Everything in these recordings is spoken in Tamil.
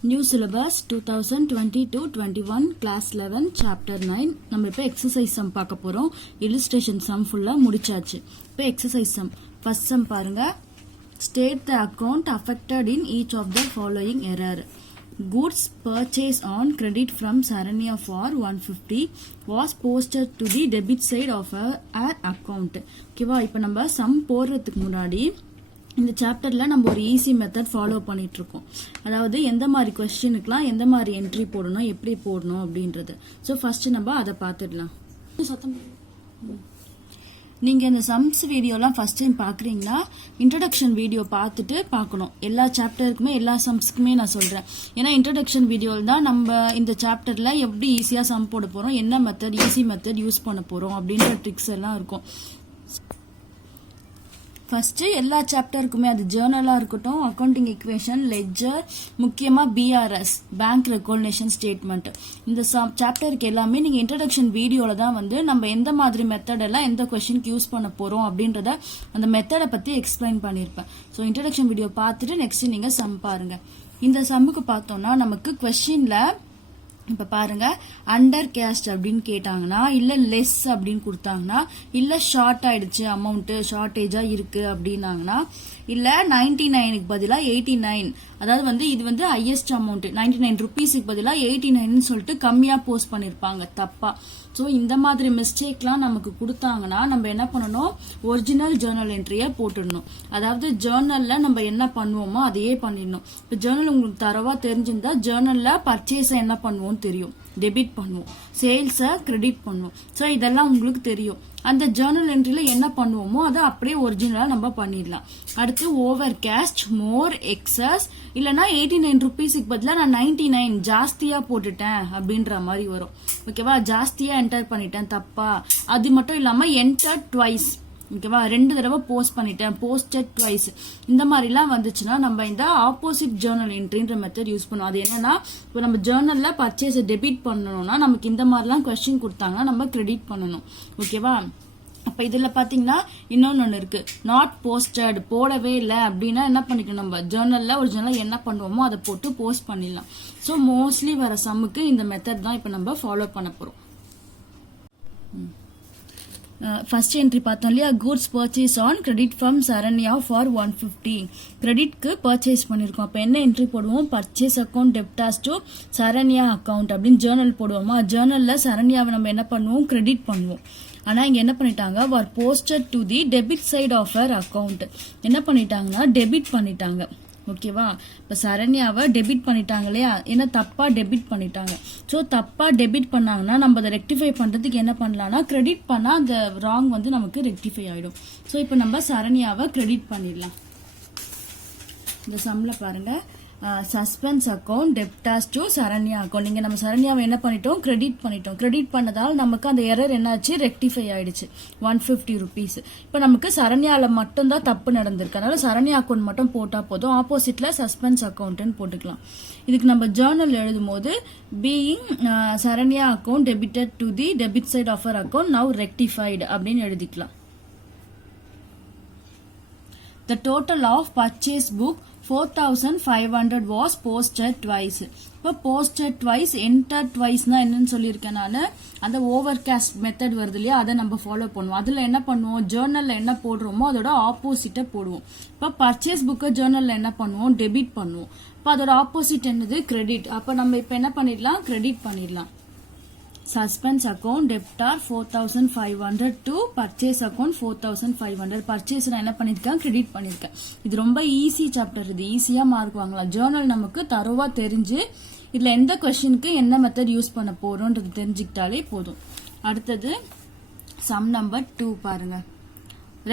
New syllabus 2020-21 class 11 chapter 9 நம்ம இப்ப exercise sum பார்க்க போறோம். illustration sum full முடிச்சாச்சு. இப்ப exercise sum first sum பாருங்க. State the account affected in each of the following error. Goods purchased on credit from Saranya for 150 was posted to the debit side of our account. ஓகேவா? இப்ப நம்ம sum போடுறதுக்கு முன்னாடி இந்த சாப்டர்ல நம்ம ஒரு ஈஸி மெத்தட் ஃபாலோ பண்ணிட்டு இருக்கோம். அதாவது எந்த மாதிரி क्वेश्चनக்குலாம் எந்த மாதிரி என்ட்ரி போடணும், எப்படி போடணும் அப்படின்றது. சோ ஃபர்ஸ்ட் நம்ம அத பார்த்துடலாம். நீங்க இந்த சம்ஸ் வீடியோலாம் ஃபர்ஸ்ட் டைம் பாக்குறீங்கன்னா இன்ட்ரோடக்ஷன் வீடியோ பார்த்துட்டு பார்க்கணும். எல்லா சாப்டருக்குமே எல்லா சம்ஸ்க்குமே நான் சொல்றேன். ஏன்னா இன்ட்ரோடக்ஷன் வீடியோல தான் நம்ம இந்த சாப்டர்ல எப்படி ஈஸியா சம் போட போறோம், என்ன மெத்தட் ஈஸி மெத்தட் யூஸ் பண்ண போறோம் அப்படின்ற ட்ரிக்ஸ் எல்லாம் இருக்கும். ஃபர்ஸ்ட் எல்லா சாப்டருக்குமே அது ஜேர்னலா இருக்கட்டும், அக்கவுண்டிங் ஈக்குவேஷன், லெட்ஜர், முக்கியமா பிஆர்எஸ் பேங்க் ரெக்கக்னிஷன் ஸ்டேட்மெண்ட், இந்த சாப்டருக்கு எல்லாமே நீங்க இன்ட்ரோடக்ஷன் வீடியோல தான் வந்து நம்ம எந்த மாதிரி மெத்தட் எல்லாம் எந்த கொஸ்டினுக்கு யூஸ் பண்ண போறோம் அப்படின்றத அந்த மெத்தடை பத்தி எக்ஸ்பிளைன் பண்ணிருப்பேன். ஸோ இன்ட்ரோடக்ஷன் வீடியோ பார்த்துட்டு நெக்ஸ்ட் நீங்க சம் பாருங்க. இந்த சம்முக்கு பார்த்தோம்னா நமக்கு கொஸ்டின்ல இப்ப பாருங்க, அண்டர் கேஸ்ட் அப்படின்னு கேட்டாங்கன்னா, இல்ல லெஸ் அப்படின்னு கொடுத்தாங்கன்னா, இல்ல ஷார்ட் ஆயிடுச்சு அமௌண்ட் ஷார்டேஜா இருக்கு அப்படின்னாங்கன்னா, இல்ல 99க்கு பதிலா 89, அதாவது வந்து இது வந்து ஹையஸ்ட் அமௌண்ட் 99 ருபீஸுக்கு பதிலா 89 சொல்லிட்டு கம்மியா போஸ்ட் பண்ணிருப்பாங்க தப்பா. சோ இந்த மாதிரி மிஸ்டேக்லாம் நமக்கு கொடுத்தாங்கன்னா நம்ம என்ன பண்ணணும், ஒரிஜினல் ஜேர்னல் என்ட்ரியை போட்டுடணும். அதாவது ஜேர்னல்ல நம்ம என்ன பண்ணுவோமோ அதையே பண்ணிடணும். இப்ப ஜேர்னல் உங்களுக்கு தரவா தெரிஞ்சிருந்தா ஜேர்னல்ல பர்ச்சேஸ் என்ன பண்ணுவோம் தெரியும், டெபிட் பண்ணுவோம், சேல்ஸ கிரெடிட் பண்ணுவோம். சோ இதெல்லாம் உங்களுக்கு தெரியும். அந்த ஜேர்னல் என்ட்ரில என்ன பண்ணுவோமோ அதை அப்படியே ஒரிஜினலா நம்ம பண்ணிடலாம். அடுத்து ஓவர் கேஸ்ட், மோர், எக்ஸஸ், இல்லனா 89 ருபீஸுக்கு பதிலா நான் 99 ஜாஸ்தியா போட்டுட்டேன் அப்படின்ற மாதிரி வரும். ஓகேவா? ஜாஸ்தியா என்டர் பண்ணிட்டேன் தப்பா. அது மட்டும் இல்லாம என்டர் ட்வைஸ், ஓகேவா, 2 தடவை போஸ்ட் பண்ணிட்டேன், போஸ்டட் ட்வைஸ், இந்த மாதிரி எல்லாம் வந்துச்சுன்னா நம்ம இந்த ஆப்போசிட் ஜேர்னல் என்ட்ரின்ற மெத்தட் யூஸ் பண்ணுவோம். அது என்னன்னா, இப்போ நம்ம ஜேர்னல்ல பர்ச்சேஸ் டெபிட் பண்ணணும்னா நமக்கு இந்த மாதிரிலாம் கொஸ்டின் கொடுத்தாங்கன்னா நம்ம கிரெடிட் பண்ணணும். ஓகேவா? அப்ப இதுல பாத்தீங்கன்னா இன்னொன்னு இருக்கு, நாட் போஸ்டட், போடவே இல்லை அப்படின்னா என்ன பண்ணிக்கணும், நம்ம ஜேர்னல்ல ஒரு ஜேர்னல் என்ன பண்ணுவோமோ அதை போட்டு போஸ்ட் பண்ணிடலாம். சோ மோஸ்ட்லி வர சம்முக்கு இந்த மெத்தட் தான் இப்ப நம்ம ஃபாலோ பண்ண போறோம். ஃபர்ஸ்ட் என்ட்ரி பார்த்தோம் இல்லையா, goods purchase on credit from Saranya for 150, கிரெடிட்க்கு பர்ச்சேஸ் பண்ணிருக்கோம். அப்ப என்ன என்ட்ரி போடுவோம், purchase account debtors to Saranya account அப்படின்னு ஜேர்னல் போடுவோமா. ஜேர்னல்ல சரண்யாவை நம்ம என்ன பண்ணுவோம், கிரெடிட் பண்ணுவோம். ஆனா இங்க என்ன பண்ணிட்டாங்க, were posted to the debit side of அவர் அக்கௌண்ட், என்ன பண்ணிட்டாங்கன்னா டெபிட் பண்ணிட்டாங்க. ஓகேவா? இப்ப சரண்யாவை டெபிட் பண்ணிட்டாங்க இல்லையா, ஏன்னா தப்பா டெபிட் பண்ணிட்டாங்க. சோ தப்பா டெபிட் பண்ணாங்கன்னா நம்ம அதை ரெக்டிஃபை பண்றதுக்கு என்ன பண்ணலாம்னா, கிரெடிட் பண்ணா அந்த ராங் வந்து நமக்கு ரெக்டிஃபை ஆயிடும். சோ இப்ப நம்ம சரண்யாவை கிரெடிட் பண்ணிடலாம். இந்த சம்ல பாருங்க, suspense account debtors to Saranya account, இங்க நம்ம சரண்யாவை என்ன பண்ணிட்டோம், கிரெடிட் பண்ணிட்டோம். கிரெடிட் பண்ணதால் நமக்கு அந்த எரர் என்னாச்சு, ரெக்டிஃபை ஆயிடுச்சு 150 ருபீஸ். இப்ப நமக்கு சரண்யால மட்டும் தான் தப்பு நடந்திருக்கு, அதனால சரண்யா அக்கௌண்ட் மட்டும் போட்டா போதும், ஆப்போசிட்ல சஸ்பென்ஸ் அக்கௌண்ட் போட்டுக்கலாம். இதுக்கு நம்ம ஜேர்னல் எழுதும் போது being Saranya account debited to the debit side of அவர் அக்கௌண்ட் நவ் ரெக்டிஃபைடு அப்படின்னு எழுதிக்கலாம். The total of purchase book 4500 was posted twice. இப்போ posted twice, entered twice னா என்னன்னு சொல்லியிருக்கேன் நான், அந்த ஓவர் கேஸ்ட் மெத்தட் வருது இல்லையா, அதை நம்ம ஃபாலோ பண்ணுவோம். அதுல என்ன பண்ணுவோம், ஜேர்னல்ல என்ன போடுறோமோ அதோட ஆப்போசிட்ட போடுவோம். இப்போ பர்ச்சேஸ் புக்கை ஜேர்னல்ல என்ன பண்ணுவோம், டெபிட் பண்ணுவோம். இப்போ அதோட ஆப்போசிட் என்னது, கிரெடிட். அப்ப நம்ம இப்ப என்ன பண்ணிடலாம், கிரெடிட் பண்ணிடலாம். Suspense account டெப்டார் 4500 to purchase account 4500. Purchase நான் என்ன பண்ணிருக்கேன், கிரெடிட் பண்ணிருக்கேன். இது ரொம்ப ஈஸி சாப்டர், இது ஈஸியா மார்க் வாங்கலாம். ஜேர்னல் நமக்கு தரோவா தெரிஞ்சு இதுல எந்த கொஸ்டினுக்கு என்ன மெத்தட் யூஸ் பண்ண போறோம்ன்றது தெரிஞ்சுக்கிட்டாலே போதும். அடுத்தது சம் நம்பர் 2 பாருங்க.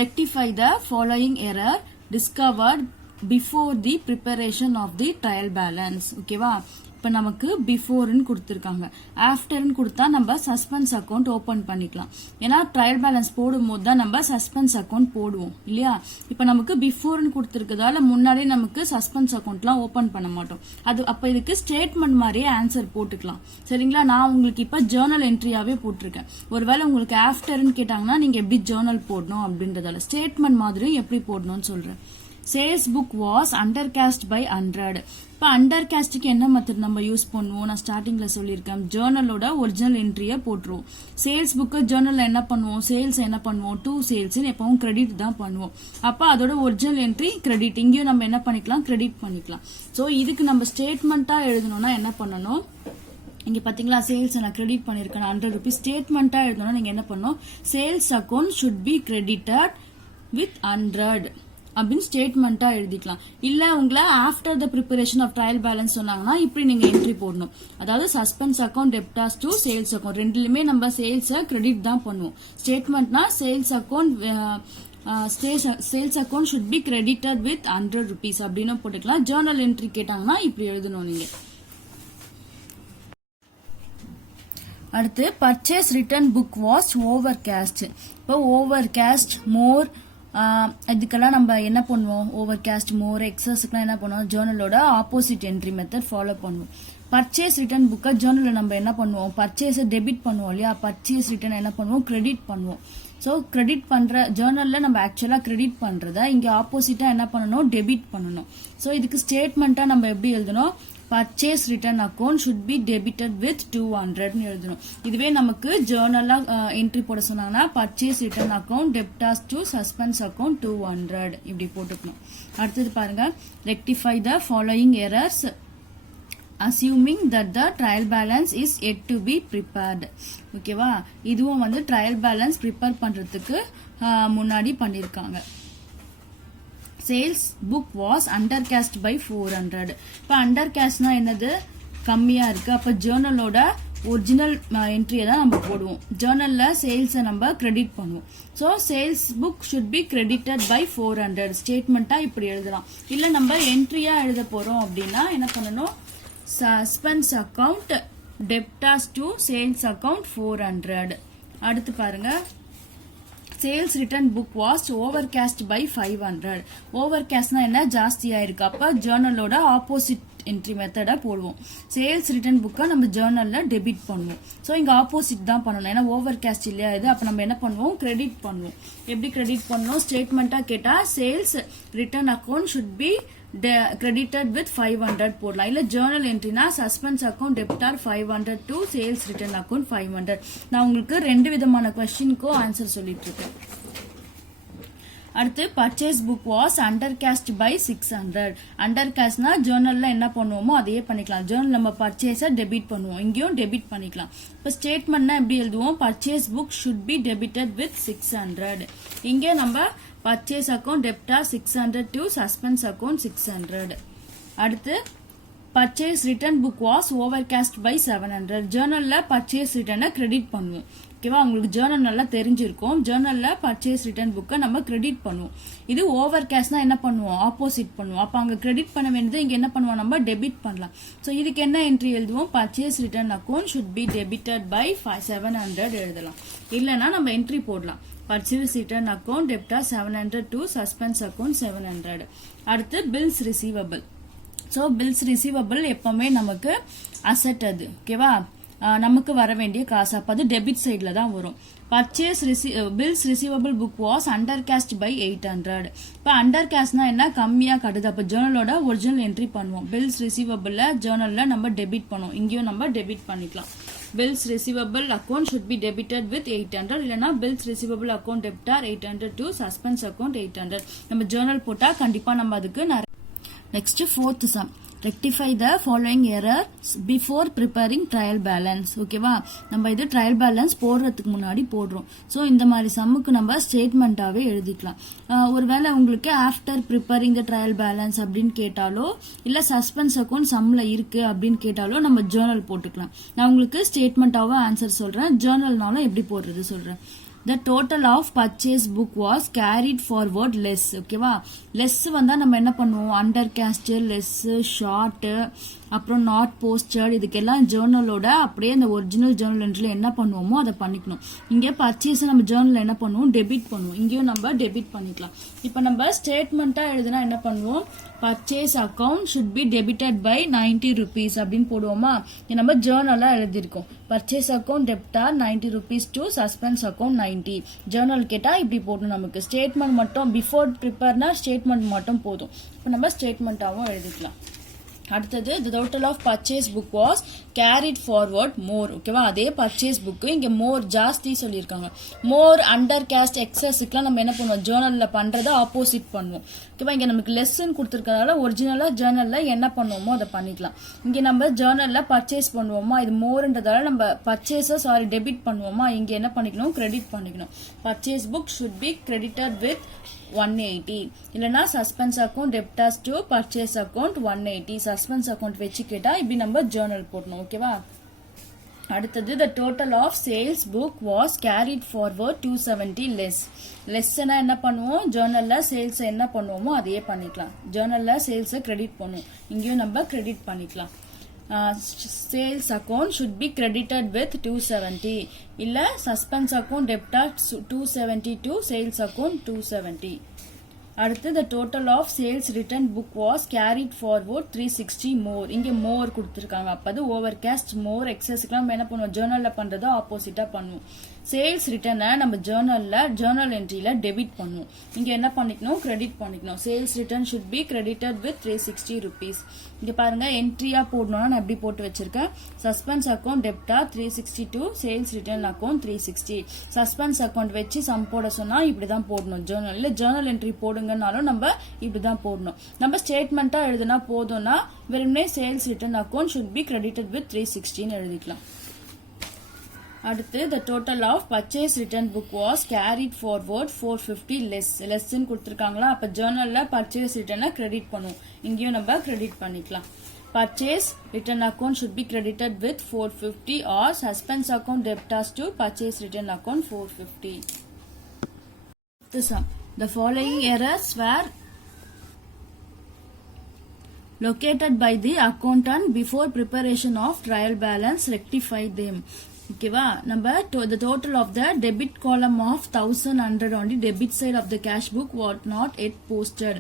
Rectify the following error discovered before the preparation of the trial balance. ஓகேவா? இப்ப நமக்கு பிஃபோர்னு கொடுத்திருக்காங்க, ஆஃப்டர்னு கொடுத்தா நம்ம சஸ்பென்ஸ் அக்கௌண்ட் ஓபன் பண்ணிக்கலாம். ஏன்னா ட்ரையல் பேலன்ஸ் போடும் போது தான் நம்ம சஸ்பென்ஸ் அக்கௌண்ட் போடுவோம் இல்லையா. இப்ப நமக்கு பிஃபோர்னு கொடுத்திருக்கதால முன்னாடியே நமக்கு சஸ்பென்ஸ் அக்கௌண்ட்லாம் ஓபன் பண்ண மாட்டோம். அது அப்ப இதுக்கு ஸ்டேட்மெண்ட் மாதிரியே ஆன்சர் போட்டுக்கலாம். சரிங்களா? நான் உங்களுக்கு இப்ப ஜேர்னல் என்ட்ரியாவே போட்டிருக்கேன். ஒருவேளை உங்களுக்கு ஆஃப்டர்னு கேட்டாங்கன்னா நீங்க எப்படி ஜேர்னல் போடணும் அப்படின்றதால ஸ்டேட்மெண்ட் மாதிரி எப்படி போடணும்னு சொல்றேன். Sales book was undercast by 100. இப்போ அண்டர் கேஸ்டுக்கு என்ன மெத்தட் நம்ம யூஸ் பண்ணுவோம், நான் ஸ்டார்டிங்ல சொல்லியிருக்கேன். ஜேர்னலோட ஒரிஜினல் என்ட்ரியை போட்டுருவோம். சேல்ஸ் புக்கு ஜேர்னல்ல என்ன பண்ணுவோம், சேல்ஸ் என்ன பண்ணுவோம், டூ சேல்ஸ் எப்பவும் கிரெடிட் தான் பண்ணுவோம். அப்போ அதோட ஒரிஜினல் என்ட்ரி கிரெடிட், இங்கேயும் நம்ம என்ன பண்ணிக்கலாம், கிரெடிட் பண்ணிக்கலாம். ஸோ இதுக்கு நம்ம ஸ்டேட்மெண்ட்டா எழுதணும்னா என்ன பண்ணணும், இங்க பாத்தீங்களா சேல்ஸ் நான் கிரெடிட் பண்ணிருக்கேன் 100 rupees. ஸ்டேட்மெண்ட்டா எழுதணும், நீங்க என்ன பண்ணணும், sales account should be credited with 100 அப்படின்னு ஸ்டேட்மெண்ட்டா எழுதிக்கலாம். இல்ல உங்களை after the preparation of trial balance சொன்னாங்கன்னா இப்படி நீங்க என்ட்ரி போடணும். அதாவது suspense account debtors to sales account ரெண்டுலயுமே நம்ம சேல்ஸை கிரெடிட் தான் பண்ணுவோம். ஸ்டேட்மெண்ட்னா sales account should be credited with 100 rupees அப்படின்னு போட்டுக்கலாம். ஜேர்னல் என்ட்ரி கேட்டாங்கன்னா இப்படி எழுதணும் நீங்க. அடுத்து purchase return book was over cast. இப்போ ஓவர் கேஸ்ட், மோர், இதுக்கெல்லாம் நம்ம என்ன பண்ணுவோம், ஓவர் கேஸ்ட், மோர், எக்ஸஸ்க்குலாம் என்ன பண்ணுவோம், ஜேர்னலோட ஆப்போசிட் என்ட்ரி மெத்தட் ஃபாலோ பண்ணுவோம். பர்ச்சேஸ் ரிட்டர்ன் புக்கை ஜேர்னலில் நம்ம என்ன பண்ணுவோம், பர்ச்சேஸை டெபிட் பண்ணுவோம் இல்லையா, பர்ச்சேஸ் ரிட்டர்ன் என்ன பண்ணுவோம், கிரெடிட் பண்ணுவோம். ஸோ கிரெடிட் பண்ற ஜேர்னல்ல நம்ம ஆக்சுவலா கிரெடிட் பண்றத இங்க ஆப்போசிட்டா என்ன பண்ணணும், டெபிட் பண்ணணும். ஸோ இதுக்கு ஸ்டேட்மெண்ட்டா நம்ம எப்படி எழுதணும், purchase return account should be debited with 200 எழுதணும். இதுவே நமக்கு ஜேர்னலா என்ட்ரி போட சொன்னாங்கன்னா purchase return account debtors to suspense account 200 இப்படி போட்டுக்கணும். அடுத்தது பாருங்க, rectify the following errors assuming that the trial balance is yet to be prepared. ஓகேவா, இதுவும் வந்து ட்ரையல் பேலன்ஸ் ப்ரிப்பேர் பண்றதுக்கு முன்னாடி பண்ணிருக்காங்க. Sales book was under caste by 400. இப்போ அண்டர் கேஸ்ட்னா என்னது, கம்மியா இருக்கு. அப்ப ஜேர்னலோட ஒரிஜினல் என்ட்ரியை தான் நம்ம போடுவோம். ஜேர்னல்ல சேல்ஸை நம்ம கிரெடிட் பண்ணுவோம். So sales book should be credited by 400 ஸ்டேட்மெண்ட்டா இப்படி எழுதலாம். இல்ல நம்ம என்ட்ரியா எழுத போறோம் அப்படின்னா என்ன பண்ணணும், suspense account debtors to sales account 400. அடுத்து பாருங்க, sales return book was over caste by 500. ஓவர் கேஸ்ட்னா என்ன, ஜாஸ்தியா இருக்கு. அப்ப ஜேர்னலோட ஆப்போசிட் என்ட்ரி மெத்தடா போடுவோம். சேல்ஸ் ரிட்டர்ன் புக்கை நம்ம ஜேர்னல்ல டெபிட் பண்ணுவோம். ஸோ இங்க ஆப்போசிட் தான் பண்ணணும், ஏன்னா ஓவர் கேஸ்ட் இல்லையா இது. அப்ப நம்ம என்ன பண்ணுவோம், கிரெடிட் பண்ணுவோம். எப்படி கிரெடிட் பண்ணணும், ஸ்டேட்மெண்ட்டா கேட்டா sales return account should be credited with 500 போடலாம். இல்ல ஜேர்னல் என்ட்ரினா suspense account debtor 500 to sales return account 500. நான் உங்களுக்கு ரெண்டு விதமான கொஸ்டினுக்கும் ஆன்சர் சொல்லிட்டு இருக்கேன். அடுத்து purchase book was under caste by 600. அண்டர் கேஸ்ட்னா ஜேர்னல்ல என்ன பண்ணுவோமோ அதையே பண்ணிக்கலாம். ஜேர்னல் நம்ம பர்ச்சேஸை டெபிட் பண்ணுவோம், இங்கேயும் டெபிட் பண்ணிக்கலாம். இப்போ ஸ்டேட்மெண்ட்னா எப்படி எழுதுவோம், purchase book should be debited with 600. இங்கே நம்ம purchase account debtor 600 to suspense account 600. அடுத்து purchase return book was over caste by 700. ஜேர்னல்ல பர்ச்சேஸ் ரிட்டர்னை கிரெடிட் பண்ணுவோம். ஓகேவா, உங்களுக்கு ஜேர்னல் நல்லா தெரிஞ்சிருக்கும். ஜேர்னல்ல பர்ச்சேஸ் ரிட்டர்ன் புக்கை நம்ம கிரெடிட் பண்ணுவோம். இது ஓவர் கேஷ்னா என்ன பண்ணுவோம், ஆப்போசிட் பண்ணுவோம். அப்ப அங்க கிரெடிட் பண்ண வேண்டியது இங்க என்ன பண்ணுவோம், நம்ம டெபிட் பண்ணலாம். சோ இதுக்கு என்ன என்ட்ரி எழுதுவோம், purchase return account should be debited by 700 எழுதலாம். இல்லனா நம்ம என்ட்ரி போடலாம், பர்ச்சேஸ் ரிட்டர்ன் அக்கௌண்ட் டெப்டா 700 டு சஸ்பென்ஸ் அக்கௌண்ட் 700. அடுத்து bills receivable. So bills receivable எப்பவுமே நமக்கு அசெட், அது ஓகேவா, நமக்கு வர வேண்டிய காசு. அப்ப அது டெபிட் சைட்ல தான் வரும். Purchase bills receivable book was under caste by 800. இப்ப அண்டர் கேஸ்ட்னா என்ன, கம்மியா கட்டுது. அப்ப ஜேர்னலோட ஒரிஜினல் என்ட்ரி பண்ணுவோம். பில்ஸ் ரிசீவபிள் ஜேர்னல்ல நம்ம டெபிட் பண்ணுவோம், இங்கேயும் நம்ம டெபிட் பண்ணிக்கலாம். bills receivable account should be debited with 800. இல்லனா bills receivable account debtor 800 to suspense account 800. நம்ம journal போட்டா கண்டிப்பா நம்ம அதுக்கு next fourth sum, rectify the following errors before preparing trial balance. ஓகேவா, நம்ம இது trial balance போடுறதுக்கு முன்னாடி போடுறோம். சோ இந்த மாதிரி சம்முக்கு நம்ம ஸ்டேட்மெண்டாவே எழுதிக்கலாம். ஒருவேளை உங்களுக்கு ஆஃப்டர் ப்ரிப்பேரிங் த ட்ரையல் பேலன்ஸ் அப்படின்னு கேட்டாலோ இல்ல சஸ்பென்ஸ் அக்கௌண்ட் சம்ல இருக்கு அப்படின்னு கேட்டாலோ நம்ம ஜேர்னல் போட்டுக்கலாம். நான் உங்களுக்கு ஸ்டேட்மெண்டாவே ஆன்சர் சொல்றேன், ஜேர்னல்னாலும் எப்படி போடுறது சொல்றேன். The total of purchase book was carried forward less. ஓகேவா, லெஸ் வந்தா நம்ம என்ன பண்ணுவோம், அண்டர் கேஸ்ட், லெஸ், ஷார்ட், அப்புறம் நாட் போஸ்டட், இதுக்கெல்லாம் ஜேர்னலோட அப்படியே அந்த ஒரிஜினல் ஜேர்னல் என்ட்ரில என்ன பண்ணுவோமோ அதை பண்ணிக்கணும். இங்கே பர்ச்சேஸ் நம்ம ஜேர்னல் என்ன பண்ணுவோம், டெபிட் பண்ணுவோம், இங்கேயும் நம்ம டெபிட் பண்ணிக்கலாம். இப்போ நம்ம ஸ்டேட்மெண்ட்டா எழுதுனா என்ன பண்ணுவோம், purchase account should be debited by 90 rupees அப்படின்னு போடுவோமா. நம்ம ஜேர்னலா எழுதிருக்கோம், purchase account debtor 90 rupees to suspense account 90. Journal கேட்டா இப்படி போடணும். நமக்கு ஸ்டேட்மெண்ட் மட்டும் பிஃபோர் ப்ரிப்பேர்னா ஸ்டேட்மெண்ட் மட்டும் போதும். இப்போ நம்ம ஸ்டேட்மெண்ட்டாவும் எழுதிக்கலாம். அடுத்தது the total of purchase book was carried forward more. ஓகேவா, அதே பர்ச்சேஸ் புக்கு இங்க மோர் ஜாஸ்தி சொல்லியிருக்காங்க. மோர் அண்டர் கேஸ்ட் எக்ஸஸ்க்குலாம் நம்ம என்ன பண்ணுவோம், ஜேர்னல்ல பண்றதை ஆப்போசிட் பண்ணுவோம். ஓகேவா, இங்க நமக்கு லெஸ்ன்னு கொடுத்துருக்கனால ஒரிஜினலா ஜேர்னல்ல என்ன பண்ணுவோமோ அதை பண்ணிக்கலாம். இங்க நம்ம ஜேர்னல்ல பர்ச்சேஸ் பண்ணுவோமா, இது மோர்ன்றதால நம்ம பர்ச்சேஸை டெபிட் பண்ணுவோமா, இங்க என்ன பண்ணிக்கணும், கிரெடிட் பண்ணிக்கணும். Purchase book should be credited with 180. இல்லனா suspense account debtors to purchase account 180. Suspense account வச்சு கேட்டா இப்படி நம்ம ஜேர்னல் போடணும். ஓகேவா, அடுத்தது the total of sales book was carried forward 270 less. லெஸ்னா என்ன பண்ணுவோம், ஜேர்னல்ல சேல்ஸ் என்ன பண்ணுவோமோ அதையே பண்ணிக்கலாம். ஜேர்னல்ல சேல்ஸை கிரெடிட் பண்ணுவோம், இங்கேயும் நம்ம கிரெடிட் பண்ணிக்கலாம். sales account should be credited with 270. இல்ல suspense account debtor 270 to sales account 270. அடுத்து the total of sales return book was carried forward 360 more. இங்க more கொடுத்திருக்காங்க, அப்ப அது overcast more excessக்கு நம்ம என்ன பண்ணுவோம், ஜேர்னல்ல பண்றதை ஆப்போசிட்டா பண்ணுவோம். சேல்ஸ் ரிட்டர்னை நம்ம ஜேர்னல் என்ட்ரியில டெபிட் பண்ணுவோம், இங்க என்ன பண்ணிக்கணும், கிரெடிட் பண்ணிக்கணும். Sales return should be credited with 360 rupees. இங்க பாருங்க என்ட்ரியா போடணும்னா நான் எப்படி போட்டு வச்சிருக்கேன், சஸ்பென்ஸ் அக்கவுண்ட் டெப்டா 362, sales return account 360. Suspense account வச்சு சம் போட சொன்னா இப்படிதான் போடணும். ஜேர்னல் இல்ல ஜேர்னல் என்ட்ரி போடுங்கனாலும் நம்ம இப்படிதான் போடணும். நம்ம ஸ்டேட்மெண்டா எழுதுனா போதும்னா வெறுமனே sales return account should be credited with 360 எழுதிக்கலாம். அடுத்து the total of purchase return book was carried forward 450 less ன்னு கொடுத்திருக்காங்களா, அப்ப ஜேர்னல்ல பர்ச்சேஸ் ரிட்டர்னை கிரெடிட் பண்ணுவோம், இங்கேயும் நம்ம கிரெடிட் பண்ணிக்கலாம். purchase return account should be credited with 450 or suspense account debtors to purchase return account 450. The following errors were located by the accountant before preparation of trial balance. Rectify them. ஓகேவா, நம்ம the total of the debit column of 1100 on the debit side of the cash book was not yet posted.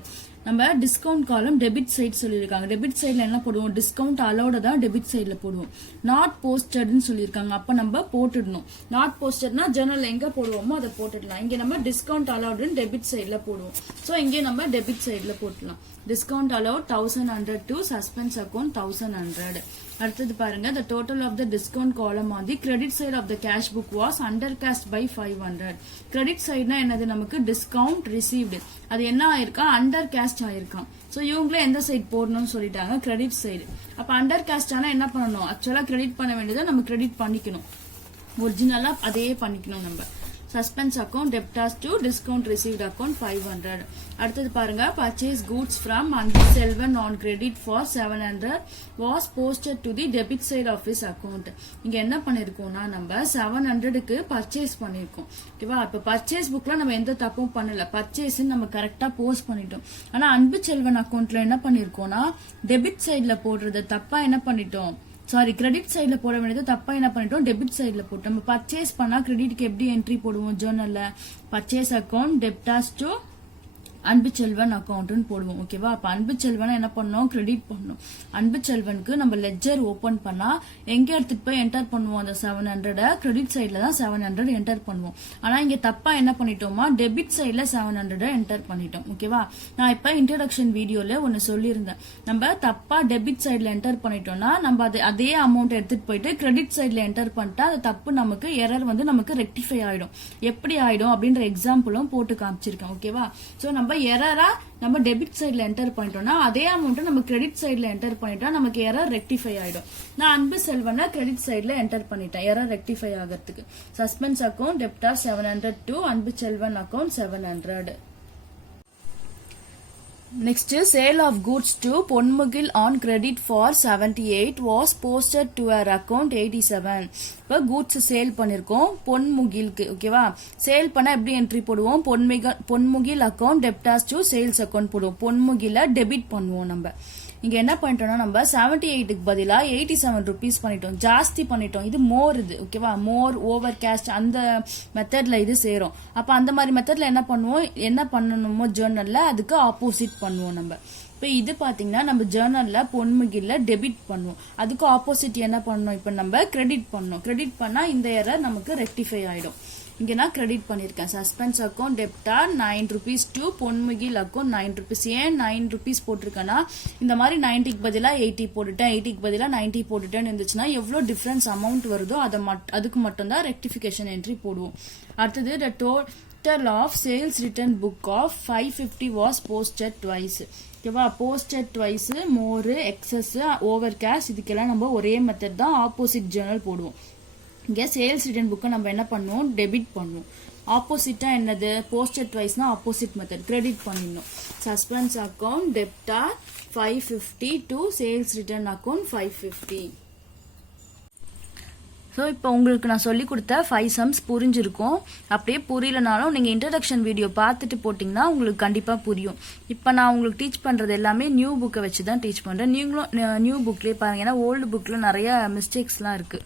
நம்ம டிஸ்கவுண்ட் காலம் டெபிட் சைட் சொல்லியிருக்காங்க. டெபிட் சைட்ல என்ன போடுவோம், டிஸ்கவுண்ட் அலோட தான் டெபிட் சைட்ல போடுவோம். நாட் போஸ்டட்னு சொல்லியிருக்காங்க, அப்ப நம்ம போட்டுடணும். நாட் போஸ்டட்னா ஜேர்னல் எங்க போடுவோமோ அதை போட்டுடலாம். இங்க நம்ம டிஸ்கவுண்ட் அலோடுன்னு டெபிட் சைட்ல போடுவோம், சோ இங்கே நம்ம டெபிட் சைட்ல போட்டுலாம். Discount allowed 1100 to suspense account 1100. அடுத்தது பாருங்க, the total of the discount column on the credit side of the cash book was undercast by 500. credit sideனா என்னது, நமக்கு discount received, அது என்ன ஆயிருக்கா, அண்டர் கேஸ்ட் ஆயிருக்கான். சோ இவங்களே எந்த சைடு போடணும்னு சொல்லிட்டாங்க, கிரெடிட் சைடு. அப்ப அண்டர் கேஸ்ட் ஆனா என்ன பண்ணணும், ஆக்சுவலா கிரெடிட் பண்ண வேண்டியதை நம்ம கிரெடிட் பண்ணிக்கணும், ஒரிஜினலா அதே பண்ணிக்கணும். நம்ம suspense account debtors to discount received account 500. அடுத்தது பாருங்க, purchase goods from Anbuselvan on credit for 700 was posted to the debit side of his account. இங்க என்ன பண்ணிருக்கோம்னா நம்ம 700க்கு பர்ச்சேஸ் பண்ணிருக்கோம். ஓகேவா, இப்ப பர்ச்சேஸ் புக்ல நம்ம எந்த தப்பும் பண்ணல, பர்ச்சேஸ் நம்ம கரெக்டா போஸ்ட் பண்ணிட்டோம். ஆனா அன்புசெல்வன் அக்கவுண்ட்ல என்ன பண்ணிருக்கோம்னா டெபிட் சைட்ல போடுறது தப்பா என்ன பண்ணிட்டோம், சாரி கிரெடிட் சைட்ல போட வேண்டியது தப்பா என்ன பண்ணிட்டோம், டெபிட் சைட்ல போட்டோம். நம்ம பர்ச்சேஸ் பண்ணா கிரெடிட்க்கு எப்படி என்ட்ரி போடுவோம், ஜேர்னல்ல purchase account debtors to Anbuselvan அக்கௌண்ட்னு போடுவோம். ஓகேவா, அப்ப அன்புச்செல்வனை என்ன பண்ணோம், கிரெடிட் பண்ணோம். அன்புச்செல்வனுக்கு நம்ம லெட்ஜர் ஓபன் பண்ணா எங்க எடுத்துட்டு போய் என்டர் பண்ணுவோம், அந்த 700 கிரெடிட் சைட்ல தான் 700 என்டர் பண்ணுவோம். ஆனா இங்க தப்பா என்ன பண்ணிட்டோமா, டெபிட் சைட்ல 700 என்டர் பண்ணிட்டோம். ஓகேவா, நான் இப்ப இன்ட்ரோடக்ஷன் வீடியோல ஒன்னு சொல்லியிருந்தேன், நம்ம தப்பா டெபிட் சைட்ல என்டர் பண்ணிட்டோம்னா நம்ம அதே அமௌண்ட் எடுத்துட்டு போயிட்டு கிரெடிட் சைட்ல என்டர் பண்ணிட்டா அது தப்பு, நமக்கு எரர் வந்து நமக்கு ரெக்டிஃபை ஆயிடும். எப்படி ஆயிடும் அப்படின்ற எக்ஸாம்பிளும் போட்டு காமிச்சிருக்கேன். ஓகேவா, சோ நம்ம எரரா நம்ம டெபிட் சைட்ல என்டர் பண்ணிட்டோம்னா அதே அமௌண்ட் நம்ம கிரெடிட் சைட்ல என்டர் பண்ணிட்டா நமக்கு எரர் ரெக்டிஃபை ஆயிடும். நான் அன்புசெல்வனை கிரெடிட் சைட்ல என்டர் பண்ணிட்டேன் எரர் ரெக்டிஃபை ஆகிறதுக்கு. Suspense account டெப்டார் 700 to Anbuselvan account 700. Next, sale of goods to Ponmugil on credit for 78 was posted to her account 87. இப்போ கூட்ஸ் சேல் பண்ணிருக்கோம் பொன்முகிலுக்கு. ஓகேவா, சேல் பண்ண எப்படி என்ட்ரி போடுவோம், Ponmugil account debtors to sales account போடுவோம். பொன்முகில டெபிட் பண்ணுவோம். நம்ம இங்க என்ன பண்ணிட்டோம்னா நம்ம 78க்கு பதிலா 87 rupees பண்ணிட்டோம், ஜாஸ்தி பண்ணிட்டோம். இது மோர், இது ஓகேவா, மோர் ஓவர் கேஸ்ட் அந்த மெத்தட்ல இது சேரும். அப்ப அந்த மாதிரி மெத்தட்ல என்ன பண்ணுவோம், என்ன பண்ணணுமோ ஜேர்னல்ல அதுக்கு ஆப்போசிட் பண்ணுவோம். நம்ம இப்ப இது பாத்தீங்கன்னா நம்ம ஜேர்னல்ல பொன்முகில்ல டெபிட் பண்ணுவோம், அதுக்கு ஆப்போசிட் என்ன பண்ணணும், இப்ப நம்ம கிரெடிட் பண்ணோம். கிரெடிட் பண்ணா இந்த எரர் நமக்கு ரெக்டிஃபை ஆயிடும். இங்கே நான் கிரெடிட் பண்ணியிருக்கேன். Suspense account debtor 9 rupees to Ponmugil account 9 rupees. ஏன் 9 rupees போட்டிருக்கேன்னா இந்த மாதிரி 90க்கு பதிலாக 80 போட்டுட்டேன், 80க்கு பதிலாக 90 போட்டுட்டேன்னு இருந்துச்சுன்னா எவ்வளோ டிஃப்ரென்ஸ் அமௌண்ட் வருதோ அதுக்கு மட்டும்தான் ரெக்டிஃபிகேஷன் என்ட்ரி போடுவோம். அடுத்தது the total of sales return book of 550 was posted twice. ஓகேவா, போஸ்டட் ட்வைஸ், மோர், எக்ஸஸ், ஓவர் கேஷ், இதுக்கெல்லாம் நம்ம ஒரே மெத்தட் தான், ஆப்போசிட் ஜேர்னல் போடுவோம். இங்கே சேல்ஸ் ரிட்டர்ன் புக்கை நம்ம என்ன பண்ணுவோம், டெபிட் பண்ணுவோம். ஆப்போசிட்டா என்னது, போஸ்டட் ட்வைஸ்னா ஆப்போசிட் மெத்தட், கிரெடிட் பண்ணிடணும். Suspense account டெப்டார் 550 to sales return account 550. So இப்போ உங்களுக்கு நான் சொல்லி கொடுத்த 5 sums புரிஞ்சிருக்கும். அப்படியே புரியலனாலும் நீங்கள் இன்ட்ரடக்ஷன் வீடியோ பார்த்துட்டு போட்டிங்கன்னா உங்களுக்கு கண்டிப்பாக புரியும். இப்போ நான் உங்களுக்கு டீச் பண்ணுறது எல்லாமே நியூ புக்கை வச்சு தான் டீச் பண்ணுறேன். நீங்களும் நியூ புக்லேயே பாருங்க, ஏன்னா ஓல்டு புக்கில் நிறைய மிஸ்டேக்ஸ்லாம் இருக்குது.